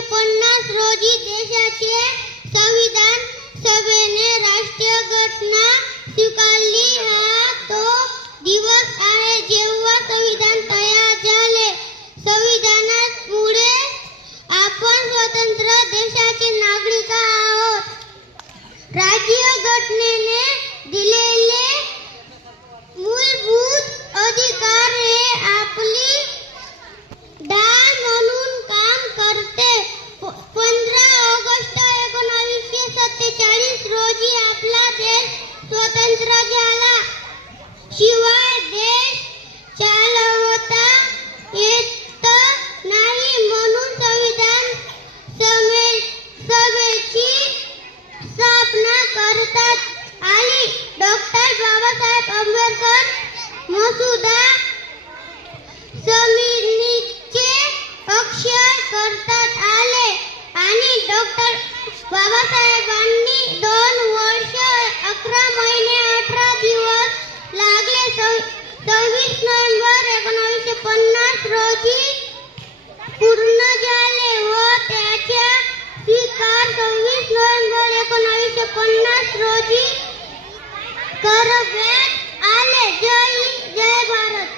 1950 रोजी देशाचे संविधान सभेने राष्ट्रीय घटना स्वीकारली. हा तो दिवस आहे जेव्हा संविधान तयार झाले. संविधानामुळे आपण स्वतंत्र देशाचे नागरिक आहोत. राज्य घटनेने दिलेले मूलभूत अधिकार हे आपली ढाल म्हणून काम करते. 15 ऑगस्ट 1947 रोजी आपला देश स्वतंत्र झाला. शिवाय देश चालवता येत नाही म्हणून संविधान सभेची स्थापना करण्यात आली. डॉक्टर बाबासाहेब आंबेडकर मसुदा समितीचे अक्षर करण्यात आले आणि डॉक्टर बाबासाहेबांनी 2 वर्ष 11 महिने 18 दिवस लागले. 26 नोव्हेंबर 1950 रोजी पूर्ण झाले व त्याचा स्वीकार 26 नोव्हेंबर 1950 रोजी करण्यात आले. जय हिंद, जय भारत.